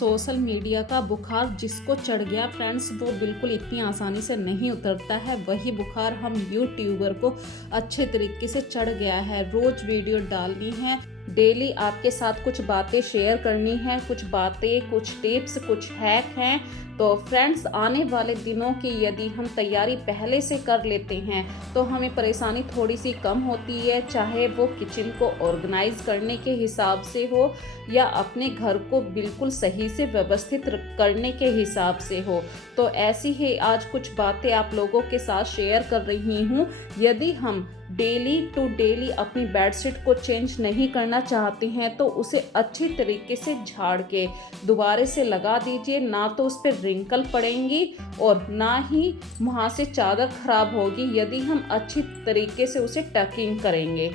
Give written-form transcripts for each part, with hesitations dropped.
Social media का बुखार जिसको चढ़ गया फ्रेंड्स, वो बिल्कुल इतनी आसानी से नहीं उतरता है। वही बुखार हम यूट्यूबर को अच्छे तरीके से चढ़ गया है। रोज वीडियो डालनी है, डेली आपके साथ कुछ बातें शेयर करनी है, कुछ बातें, कुछ टिप्स, कुछ हैक हैं। तो फ्रेंड्स, आने वाले दिनों की यदि हम तैयारी पहले से कर लेते हैं तो हमें परेशानी थोड़ी सी कम होती है, चाहे वो किचन को ऑर्गेनाइज करने के हिसाब से हो या अपने घर को बिल्कुल सही से व्यवस्थित करने के हिसाब से हो। तो ऐसी ही आज कुछ बातें आप लोगों के साथ शेयर कर रही हूँ। यदि हम डेली टू डेली अपनी बेडशीट को चेंज नहीं करना चाहते हैं तो उसे अच्छी तरीके से झाड़ के दोबारा से लगा दीजिए। ना तो उस पर रिंकल पड़ेंगी और ना ही वहाँ से चादर खराब होगी यदि हम अच्छी तरीके से उसे टकिंग करेंगे।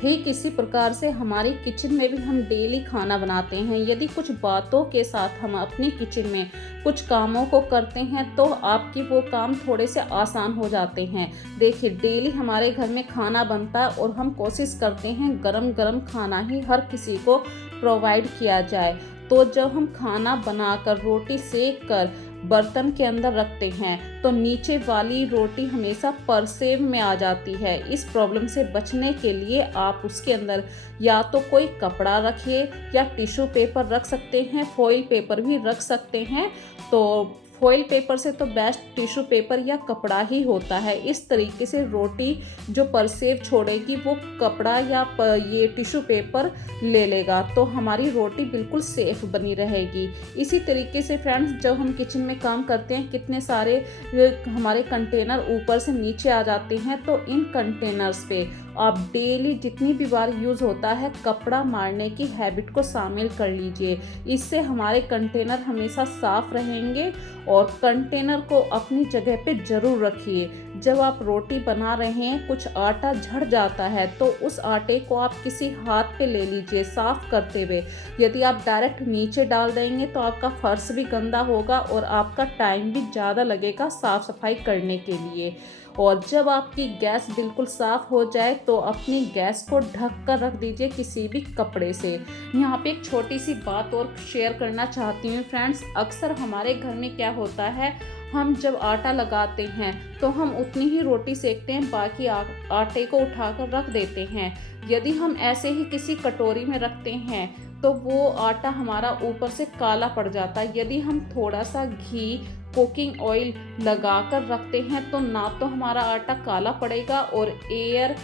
ठीक इसी प्रकार से हमारी किचन में भी हम डेली खाना बनाते हैं। यदि कुछ बातों के साथ हम अपनी किचन में कुछ कामों को करते हैं तो आपकी वो काम थोड़े से आसान हो जाते हैं। देखिए, डेली हमारे घर में खाना बनता है और हम कोशिश करते हैं गरम गरम खाना ही हर किसी को प्रोवाइड किया जाए। तो जब हम खाना बनाकर रोटी सेक कर बर्तन के अंदर रखते हैं तो नीचे वाली रोटी हमेशा परसेव में आ जाती है। इस प्रॉब्लम से बचने के लिए आप उसके अंदर या तो कोई कपड़ा रखिए या टिश्यू पेपर रख सकते हैं, फॉइल पेपर भी रख सकते हैं। तो फॉइल पेपर से तो बेस्ट टिश्यू पेपर या कपड़ा ही होता है। इस तरीके से रोटी जो परसेव छोड़ेगी वो कपड़ा या ये टिश्यू पेपर ले लेगा, तो हमारी रोटी बिल्कुल सेफ बनी रहेगी। इसी तरीके से फ्रेंड्स, जब हम किचन में काम करते हैं कितने सारे हमारे कंटेनर ऊपर से नीचे आ जाते हैं, तो इन कंटेनर्स पे आप डेली जितनी भी बार यूज़ होता है कपड़ा मारने की हैबिट को शामिल कर लीजिए। इससे हमारे कंटेनर हमेशा साफ रहेंगे। और कंटेनर को अपनी जगह पे ज़रूर रखिए। जब आप रोटी बना रहे हैं कुछ आटा झड़ जाता है तो उस आटे को आप किसी हाथ पे ले लीजिए साफ़ करते हुए। यदि आप डायरेक्ट नीचे डाल देंगे तो आपका फर्श भी गंदा होगा और आपका टाइम भी ज़्यादा लगेगा साफ़ सफाई करने के लिए। और जब आपकी गैस बिल्कुल साफ़ हो जाए तो अपनी गैस को ढक कर रख दीजिए किसी भी कपड़े से। यहाँ पे एक छोटी सी बात और शेयर करना चाहती हूँ फ्रेंड्स। अक्सर हमारे घर में क्या होता है, हम जब आटा लगाते हैं तो हम उतनी ही रोटी सेकते हैं, बाकी आटे को उठाकर रख देते हैं। यदि हम ऐसे ही किसी कटोरी में रखते हैं तो वो आटा हमारा ऊपर से काला पड़ जाता है। यदि हम थोड़ा सा घी, कुकिंग ऑयल लगाकर रखते हैं तो ना तो हमारा आटा काला पड़ेगा और एयर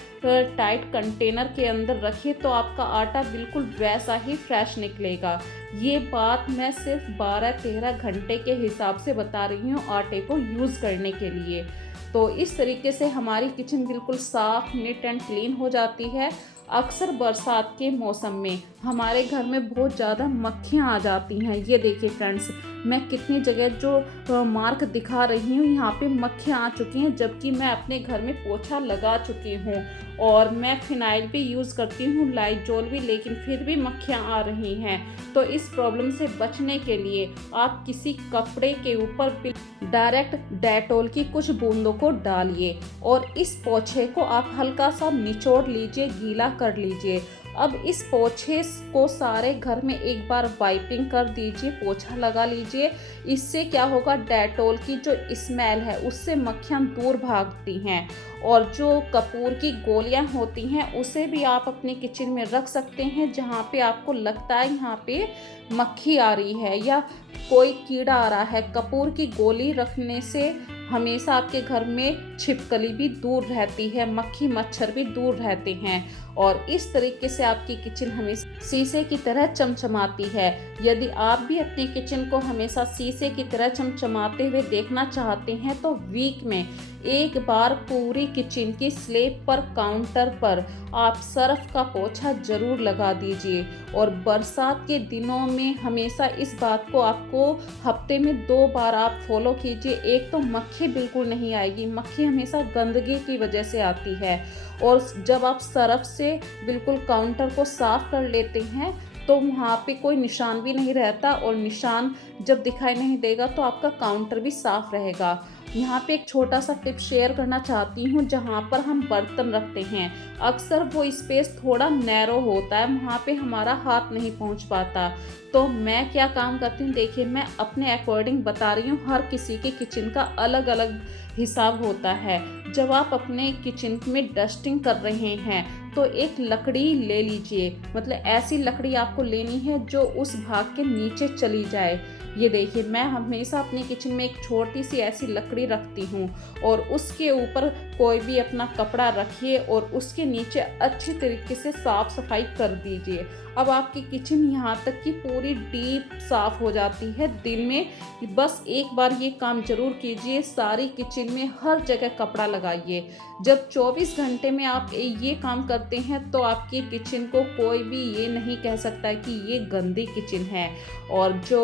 टाइट कंटेनर के अंदर रखिए तो आपका आटा बिल्कुल वैसा ही फ्रेश निकलेगा। ये बात मैं सिर्फ 12-13 घंटे के हिसाब से बता रही हूँ आटे को यूज़ करने के लिए। तो इस तरीके से हमारी किचन बिल्कुल साफ़, नीट एंड क्लीन हो जाती है। अक्सर बरसात के मौसम में हमारे घर में बहुत ज़्यादा मक्खियाँ आ जाती हैं। ये देखिए फ्रेंड्स, मैं कितनी जगह जो मार्क दिखा रही हूँ यहाँ पे मक्खियाँ आ चुकी हैं, जबकि मैं अपने घर में पोछा लगा चुकी हूँ और मैं फिनाइल भी यूज़ करती हूँ, लाइजॉल भी, लेकिन फिर भी मक्खियाँ आ रही हैं। तो इस प्रॉब्लम से बचने के लिए आप किसी कपड़े के ऊपर डायरेक्ट डेटॉल की कुछ बूंदों को डालिए और इस पोछे को आप हल्का सा निचोड़ लीजिए, गीला कर लीजिए। अब इस पोछे को सारे घर में एक बार वाइपिंग कर दीजिए, पोछा लगा लीजिए। इससे क्या होगा, डेटॉल की जो स्मेल है उससे मक्खियाँ दूर भागती हैं। और जो कपूर की गोलियां होती हैं उसे भी आप अपने किचन में रख सकते हैं। जहाँ पे आपको लगता है यहाँ पे मक्खी आ रही है या कोई कीड़ा आ रहा है, कपूर की गोली रखने से हमेशा आपके घर में छिपकली भी दूर रहती है, मक्खी मच्छर भी दूर रहते हैं और इस तरीके से आपकी किचन हमेशा शीशे की तरह चमचमाती है। यदि आप भी अपने किचन को हमेशा शीशे की तरह चमचमाते हुए देखना चाहते हैं तो वीक में एक बार पूरी किचन की स्लैब पर, काउंटर पर आप सर्फ का पोछा जरूर लगा दीजिए। और बरसात के दिनों में हमेशा इस बात को आपको हफ्ते में 2 बार आप फॉलो कीजिए। एक तो मक्खी बिल्कुल नहीं आएगी, मक्खी हमेशा गंदगी की वजह से आती है। और जब आप सर्फ से बिल्कुल काउंटर को साफ कर लेते हैं तो वहाँ पे कोई निशान भी नहीं रहता, और निशान जब दिखाई नहीं देगा तो आपका काउंटर भी साफ रहेगा। यहाँ पे एक छोटा सा टिप शेयर करना चाहती हूँ, जहाँ पर हम बर्तन रखते हैं अक्सर वो स्पेस थोड़ा नैरो होता है, वहाँ पे हमारा हाथ नहीं पहुँच पाता। तो मैं क्या काम करती हूँ, देखिए मैं अपने अकॉर्डिंग बता रही हूँ, हर किसी के किचन का अलग अलग हिसाब होता है। जब आप अपने किचन में डस्टिंग कर रहे हैं तो एक लकड़ी ले लीजिए, मतलब ऐसी लकड़ी आपको लेनी है जो उस भाग के नीचे चली जाए। ये देखिए मैं हमेशा अपने किचन में एक छोटी सी ऐसी लकड़ी रखती हूँ, और उसके ऊपर कोई भी अपना कपड़ा रखिए और उसके नीचे अच्छी तरीके से साफ सफाई कर दीजिए। अब आपकी किचन यहाँ तक कि पूरी डीप साफ हो जाती है दिन में। बस एक बार ये काम जरूर कीजिए, सारी किचन में हर जगह कपड़ा लगाइए। जब 24 घंटे में आप ये काम करते हैं तो आपकी किचन को कोई भी ये नहीं कह सकता कि ये गंदी किचन है। और जो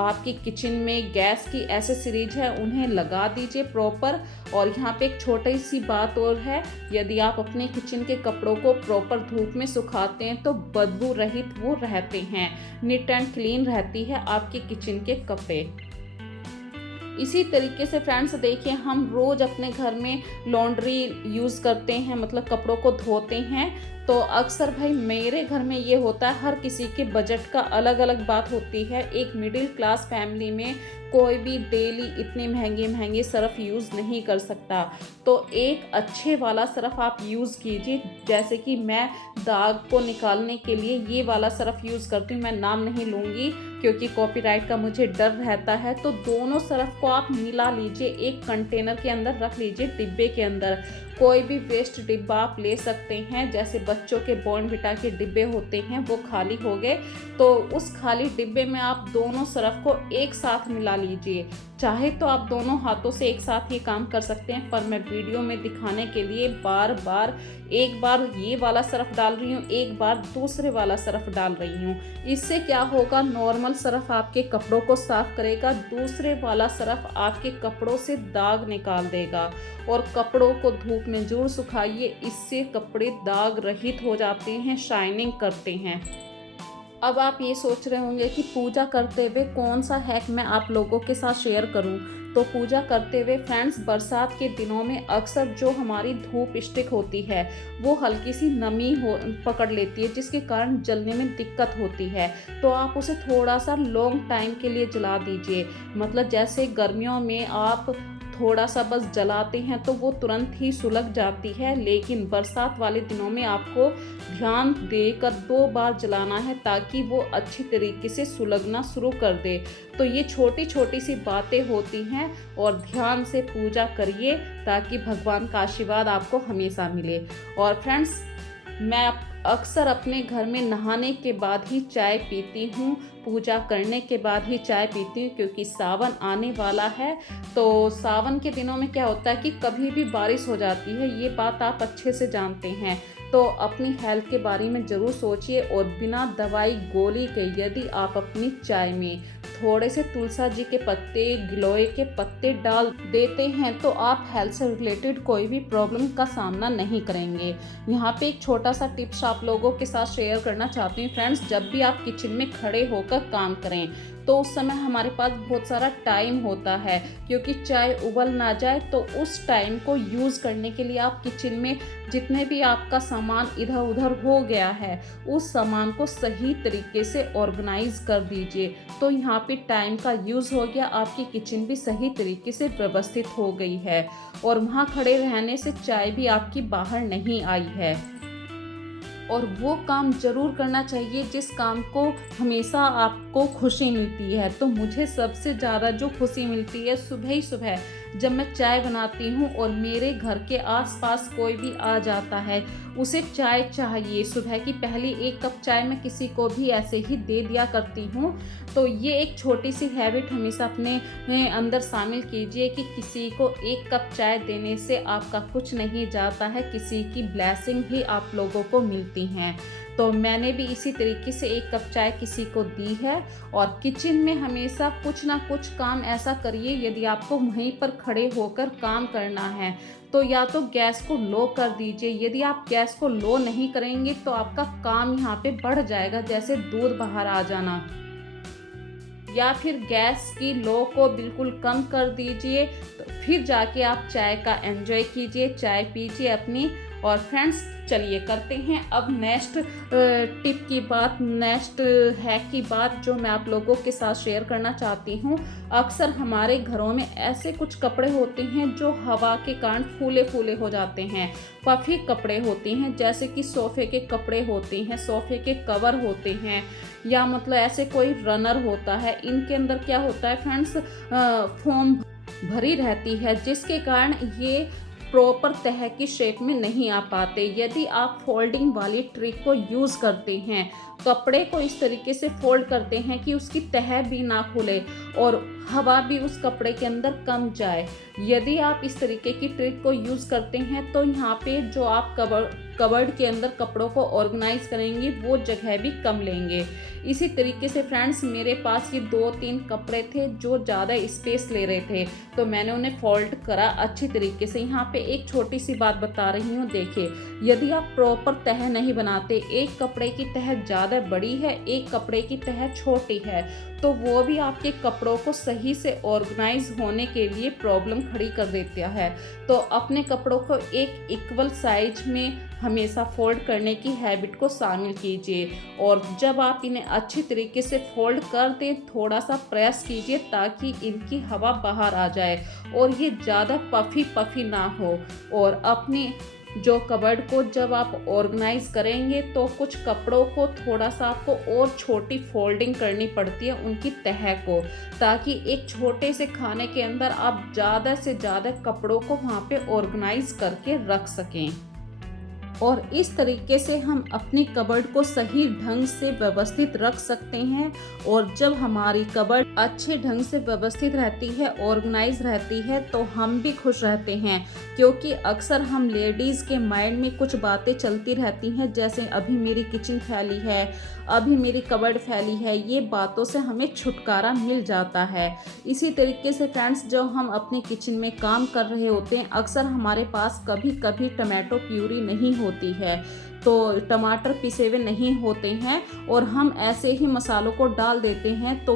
आपकी किचन में गैस की एसेसरीज है उन्हें लगा दीजिए प्रॉपर। और यहाँ पे एक छोटी सी बात और है, यदि आप अपने किचन के कपड़ों को प्रॉपर धूप में सुखाते हैं तो बदबू रहित वो रहते हैं, नीट एंड क्लीन रहती है आपके किचन के कपड़े। इसी तरीके से फ्रेंड्स देखिए, हम रोज़ अपने घर में लॉन्ड्री यूज़ करते हैं, मतलब कपड़ों को धोते हैं। तो अक्सर भाई मेरे घर में ये होता है, हर किसी के बजट का अलग अलग बात होती है। एक मिडिल क्लास फैमिली में कोई भी डेली इतने महंगे महंगे सर्फ़ यूज़ नहीं कर सकता। तो एक अच्छे वाला सर्फ़ आप यूज़ कीजिए, जैसे कि मैं दाग को निकालने के लिए ये वाला सर्फ़ यूज़ करती हूँ। मैं नाम नहीं लूँगी क्योंकि कॉपीराइट का मुझे डर रहता है। तो दोनों सर्फ़ को आप मिला लीजिए, एक कंटेनर के अंदर रख लीजिए, डिब्बे के अंदर। कोई भी वेस्ट डिब्बा आप ले सकते हैं, जैसे बच्चों के बॉर्नविटा के डिब्बे होते हैं वो खाली हो गए, तो उस खाली डिब्बे में आप दोनों सर्फ़ को एक साथ मिला लीजिए। चाहे तो आप दोनों हाथों से एक साथ ये काम कर सकते हैं, पर मैं वीडियो में दिखाने के लिए बार बार एक बार ये वाला सर्फ़ डाल रही हूँ, एक बार दूसरे वाला सर्फ़ डाल रही हूँ। इससे क्या होगा, नॉर्मल सर्फ़ आपके कपड़ों को साफ़ करेगा, दूसरे वाला सर्फ़ आपके कपड़ों से दाग निकाल देगा। और कपड़ों को धूप में ज़रूर सुखाइए, इससे कपड़े दाग रहित हो जाते हैं, शाइनिंग करते हैं। अब आप ये सोच रहे होंगे कि पूजा करते हुए कौन सा हैक मैं आप लोगों के साथ शेयर करूं। तो पूजा करते हुए फ्रेंड्स, बरसात के दिनों में अक्सर जो हमारी धूप स्टिक होती है वो हल्की सी नमी पकड़ लेती है, जिसके कारण जलने में दिक्कत होती है। तो आप उसे थोड़ा सा लॉन्ग टाइम के लिए जला दीजिए। मतलब जैसे गर्मियों में आप थोड़ा सा बस जलाते हैं तो वो तुरंत ही सुलग जाती है, लेकिन बरसात वाले दिनों में आपको ध्यान देकर 2 बार जलाना है ताकि वो अच्छी तरीके से सुलगना शुरू कर दे। तो ये छोटी छोटी सी बातें होती हैं, और ध्यान से पूजा करिए ताकि भगवान का आशीर्वाद आपको हमेशा मिले। और फ्रेंड्स, मैं अक्सर अपने घर में नहाने के बाद ही चाय पीती हूँ, पूजा करने के बाद ही चाय पीती हूँ, क्योंकि सावन आने वाला है। तो सावन के दिनों में क्या होता है कि कभी भी बारिश हो जाती है, ये बात आप अच्छे से जानते हैं। तो अपनी हेल्थ के बारे में ज़रूर सोचिए, और बिना दवाई गोली के यदि आप अपनी चाय में थोड़े से तुलसी जी के पत्ते, गिलोय के पत्ते डाल देते हैं तो आप हेल्थ से रिलेटेड कोई भी प्रॉब्लम का सामना नहीं करेंगे। यहाँ पे एक छोटा सा टिप्स आप लोगों के साथ शेयर करना चाहती हूँ फ्रेंड्स। जब भी आप किचन में खड़े होकर काम करें तो उस समय हमारे पास बहुत सारा टाइम होता है, क्योंकि चाय उबल ना जाए। तो उस टाइम को यूज़ करने के लिए आप किचन में जितने भी आपका सामान इधर उधर हो गया है उस सामान को सही तरीके से ऑर्गेनाइज कर दीजिए। तो यहाँ पे टाइम का यूज़ हो गया, आपकी किचन भी सही तरीके से व्यवस्थित हो गई है, और वहाँ खड़े रहने से चाय भी आपकी बाहर नहीं आई है। और वो काम ज़रूर करना चाहिए जिस काम को हमेशा आपको खुशी मिलती है। तो मुझे सबसे ज़्यादा जो खुशी मिलती है सुबह ही सुबह जब मैं चाय बनाती हूँ और मेरे घर के आसपास कोई भी आ जाता है, उसे चाय चाहिए। सुबह की पहली 1 कप चाय मैं किसी को भी ऐसे ही दे दिया करती हूँ। तो ये एक छोटी सी हैबिट हमेशा अपने अंदर शामिल कीजिए कि किसी को 1 कप चाय देने से आपका कुछ नहीं जाता है, किसी की ब्लेसिंग भी आप लोगों को मिलती हैं। तो मैंने भी इसी तरीके से 1 कप चाय किसी को दी है। और किचन में हमेशा कुछ ना कुछ काम ऐसा करिए, यदि आपको वहीं पर खड़े होकर काम करना है तो या तो गैस को लो कर दीजिए। यदि आप गैस को लो नहीं करेंगे तो आपका काम यहाँ पे बढ़ जाएगा, जैसे दूध बाहर आ जाना। या फिर गैस की लो को बिल्कुल कम कर दीजिए, तो फिर जाके आप चाय का एंजॉय कीजिए, चाय पीजिए अपनी। और फ्रेंड्स चलिए करते हैं अब नेक्स्ट टिप की बात, नेक्स्ट हैक की बात जो मैं आप लोगों के साथ शेयर करना चाहती हूँ। अक्सर हमारे घरों में ऐसे कुछ कपड़े होते हैं जो हवा के कारण फूले फूले हो जाते हैं, पफी कपड़े होते हैं, जैसे कि सोफ़े के कपड़े होते हैं, सोफ़े के कवर होते हैं, या मतलब ऐसे कोई रनर होता है। इनके अंदर क्या होता है फ्रेंड्स, फोम भरी रहती है, जिसके कारण ये प्रॉपर तह की शेप में नहीं आ पाते। यदि आप फोल्डिंग वाली ट्रिक को यूज़ करते हैं, कपड़े को इस तरीके से फोल्ड करते हैं कि उसकी तह भी ना खुले और हवा भी उस कपड़े के अंदर कम जाए, यदि आप इस तरीके की ट्रिक को यूज़ करते हैं तो यहाँ पे जो आप कबर्ड के अंदर कपड़ों को ऑर्गेनाइज करेंगे वो जगह भी कम लेंगे। इसी तरीके से फ्रेंड्स मेरे पास ये 2-3 कपड़े थे जो ज़्यादा स्पेस ले रहे थे, तो मैंने उन्हें फोल्ड करा अच्छी तरीके से। यहाँ पे एक छोटी सी बात बता रही हूँ, देखिए यदि आप प्रॉपर तह नहीं बनाते, एक कपड़े की तह ज़्यादा बड़ी है, एक कपड़े की तह छोटी है, तो वो भी आपके कपड़ों को सही से ऑर्गेनाइज होने के लिए प्रॉब्लम खड़ी कर देता है। तो अपने कपड़ों को एक इक्वल साइज में हमेशा फोल्ड करने की हैबिट को शामिल कीजिए। और जब आप इन्हें अच्छी तरीके से फोल्ड कर दें, थोड़ा सा प्रेस कीजिए ताकि इनकी हवा बाहर आ जाए और ये ज़्यादा पफी ना हो। और अपनी जो कबर्ड को जब आप ऑर्गेनाइज करेंगे तो कुछ कपड़ों को थोड़ा सा आपको और छोटी फोल्डिंग करनी पड़ती है उनकी तह को, ताकि एक छोटे से खाने के अंदर आप ज़्यादा से ज़्यादा कपड़ों को वहाँ पे ऑर्गेनाइज करके रख सकें। और इस तरीके से हम अपनी कबर्ड को सही ढंग से व्यवस्थित रख सकते हैं। और जब हमारी कबर्ड अच्छे ढंग से व्यवस्थित रहती है, ऑर्गेनाइज रहती है, तो हम भी खुश रहते हैं, क्योंकि अक्सर हम लेडीज़ के माइंड में कुछ बातें चलती रहती हैं, जैसे अभी मेरी किचन फैली है, अभी मेरी कबर्ड फैली है, ये बातों से हमें छुटकारा मिल जाता है। इसी तरीके से फ्रेंड्स जब हम अपनी किचन में काम कर रहे होते हैं, अक्सर हमारे पास कभी कभी टमाटो प्यूरी नहीं होती है, तो टमाटर पिसे हुए नहीं होते हैं और हम ऐसे ही मसालों को डाल देते हैं, तो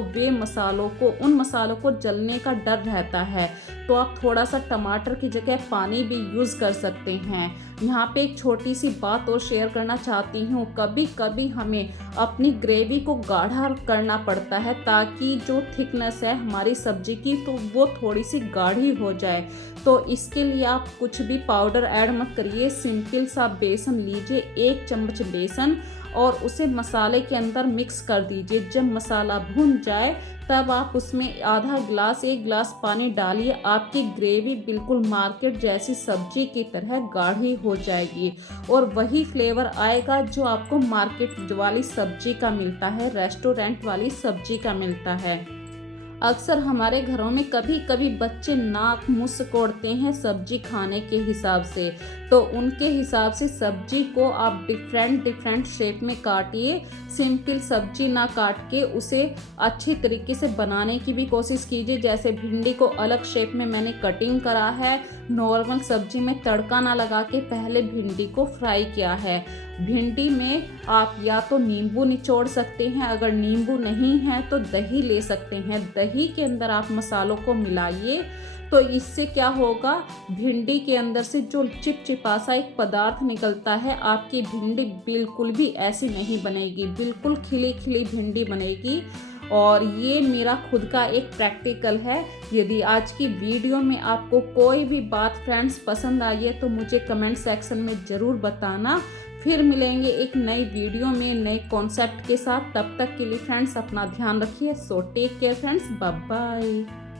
उन मसालों को जलने का डर रहता है। तो आप थोड़ा सा टमाटर की जगह पानी भी यूज़ कर सकते हैं। यहाँ पे एक छोटी सी बात और शेयर करना चाहती हूँ, कभी कभी हमें अपनी ग्रेवी को गाढ़ा करना पड़ता है ताकि जो थिकनेस है हमारी सब्जी की तो वो थोड़ी सी गाढ़ी हो जाए। तो इसके लिए आप कुछ भी पाउडर ऐड मत करिए, सिंपल सा बेसन लीजिए, 1 चम्मच बेसन, और उसे मसाले के अंदर मिक्स कर दीजिए। जब मसाला भुन जाए तब आप उसमें 1 गिलास पानी डालिए। आपकी ग्रेवी बिल्कुल मार्केट जैसी सब्जी की तरह गाढ़ी हो जाएगी और वही फ्लेवर आएगा जो आपको मार्केट वाली सब्जी का मिलता है, रेस्टोरेंट वाली सब्जी का मिलता है। अक्सर हमारे घरों में कभी कभी बच्चे नाक मुंह सिकोड़ते हैं सब्जी खाने के हिसाब से, तो उनके हिसाब से सब्जी को आप डिफरेंट शेप में काटिए। सिंपल सब्जी ना काट के उसे अच्छी तरीके से बनाने की भी कोशिश कीजिए। जैसे भिंडी को अलग शेप में मैंने कटिंग करा है, नॉर्मल सब्जी में तड़का ना लगा के पहले भिंडी को फ्राई किया है। भिंडी में आप या तो नींबू निचोड़ सकते हैं, अगर नींबू नहीं है तो दही ले सकते हैं। दही के अंदर आप मसालों को मिलाइए, तो इससे क्या होगा, भिंडी के अंदर से जो चिपचिपा सा एक पदार्थ निकलता है, आपकी भिंडी बिल्कुल भी ऐसी नहीं बनेगी, बिल्कुल खिली खिली भिंडी बनेगी। और ये मेरा खुद का एक प्रैक्टिकल है। यदि आज की वीडियो में आपको कोई भी बात फ्रेंड्स पसंद आई है तो मुझे कमेंट सेक्शन में ज़रूर बताना। फिर मिलेंगे एक नई वीडियो में नए कॉन्सेप्ट के साथ। तब तक के लिए फ्रेंड्स अपना ध्यान रखिए। So take care friends, bye bye.